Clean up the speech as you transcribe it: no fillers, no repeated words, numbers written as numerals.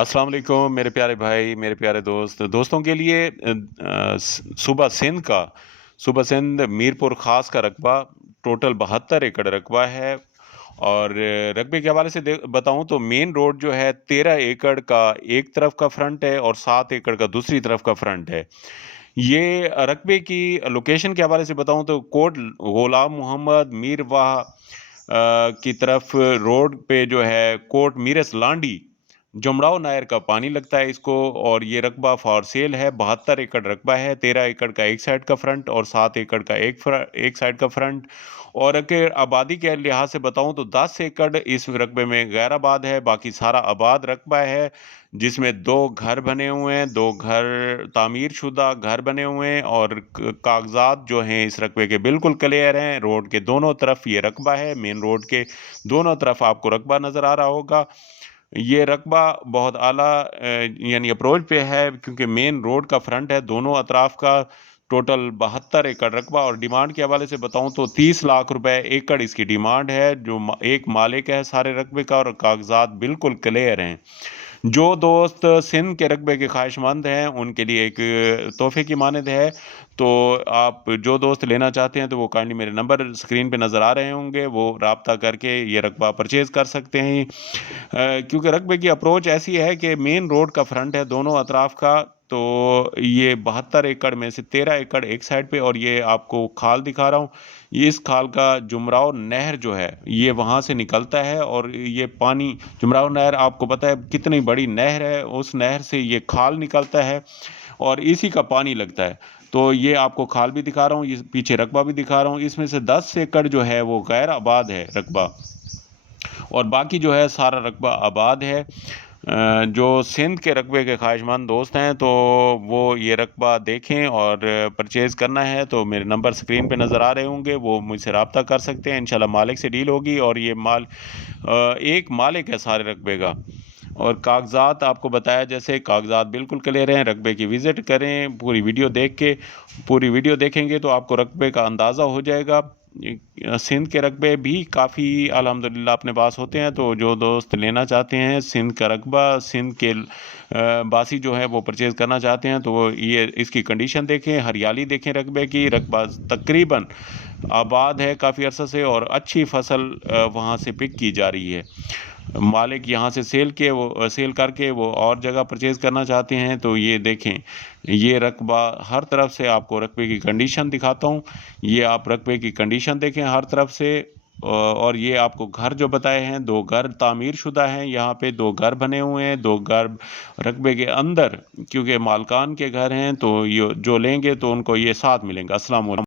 अस्सलाम वालेकुम मेरे प्यारे भाई, मेरे प्यारे दोस्तों के लिए सूबा सिंध मीरपुर ख़ास का रकबा टोटल 72 एकड़ रकबा है। और रकबे के हवाले से बताऊँ तो मेन रोड जो है 13 एकड़ का एक तरफ का फ्रंट है और 7 एकड़ का दूसरी तरफ का फ्रंट है। ये रकबे की लोकेशन के हवाले से बताऊँ तो कोट ग़ुलाम मोहम्मद मीर वाह की तरफ रोड पे जो है कोट मीरस लांडी जुमड़ाव नहर का पानी लगता है इसको। और ये रकबा फॉर सेल है। 72 एकड़ रकबा है। 13 एकड़ का एक साइड का फ्रंट और 7 एकड़ का एक साइड का फ्रंट। और अगर आबादी के लिहाज से बताऊं तो 10 एकड़ इस रकबे में गैर आबाद है, बाकी सारा आबाद रकबा है, जिसमें 2 घर बने हुए हैं, 2 घर तामीर शुदा घर बने हुए हैं। और कागजात जो हैं इस रकबे के बिल्कुल क्लियर हैं। रोड के दोनों तरफ ये रकबा है। मेन रोड के दोनों तरफ आपको रकबा नज़र आ रहा होगा। ये रकबा बहुत आला यानी अप्रोच पे है, क्योंकि मेन रोड का फ्रंट है दोनों अतराफ का। टोटल 72 एकड़ रकबा। और डिमांड के हवाले से बताऊं तो 30 लाख रुपए एकड़ इसकी डिमांड है। जो एक मालिक है सारे रकबे का और कागजात बिल्कुल क्लियर हैं। जो दोस्त सिंध के रकबे के ख्वाहिशमंद हैं उनके लिए एक तोहफे की मानद है। तो आप जो दोस्त लेना चाहते हैं तो वो काइंडली मेरे नंबर स्क्रीन पे नज़र आ रहे होंगे, वो राब्ता करके ये रकबा परचेज़ कर सकते हैं। क्योंकि रकबे की अप्रोच ऐसी है कि मेन रोड का फ्रंट है दोनों अतराफ का। तो ये 72 एकड़ में से 13 एकड़ एक साइड पे। और ये आपको खाल दिखा रहा हूँ। ये इस खाल का जुमराव नहर जो है ये वहाँ से निकलता है। और ये पानी जुमराव नहर आपको पता है कितनी बड़ी नहर है, उस नहर से ये खाल निकलता है और इसी का पानी लगता है। तो ये आपको खाल भी दिखा रहा हूँ, ये पीछे रकबा भी दिखा रहा हूँ। इसमें से 10 एकड़ जो है वो गैर आबाद है रकबा, और बाकी जो है सारा रकबा आबाद है। जो सिंध के रकबे के ख्वाहिशमंद दोस्त हैं तो वो ये रकबा देखें, और परचेज़ करना है तो मेरे नंबर स्क्रीन पे नज़र आ रहे होंगे, वो मुझसे रब्ता कर सकते हैं। इंशाल्लाह मालिक से डील होगी। और ये एक मालिक है सारे रकबे का। और कागज़ात आपको बताया, जैसे कागज़ात बिल्कुल क्लियर हैं। रकबे की विज़िट करें, पूरी वीडियो देखेंगे तो आपको रकबे का अंदाज़ा हो जाएगा। सिंध के रकबे भी काफ़ी अल्हम्दुलिल्लाह अपने पास होते हैं। तो जो दोस्त लेना चाहते हैं सिंध का रकबा, सिंध के बासी जो है वो परचेज़ करना चाहते हैं तो वो ये इसकी कंडीशन देखें, हरियाली देखें रकबे की। रकबा तकरीबन आबाद है काफ़ी अरसा से, और अच्छी फसल वहाँ से पिक की जा रही है। मालिक यहाँ से सेल करके वो और जगह परचेज़ करना चाहते हैं तो ये देखें। ये रकबा हर तरफ से आपको रकबे की कंडीशन दिखाता हूँ। ये आप रकबे की कंडीशन देखें हर तरफ से। और ये आपको घर जो बताए हैं, 2 घर तामीर शुदा हैं, यहाँ पे 2 घर बने हुए हैं, 2 घर रकबे के अंदर, क्योंकि मालकान के घर हैं तो ये जो लेंगे तो उनको ये साथ मिलेंगे। अस्सलाम वालेकुम।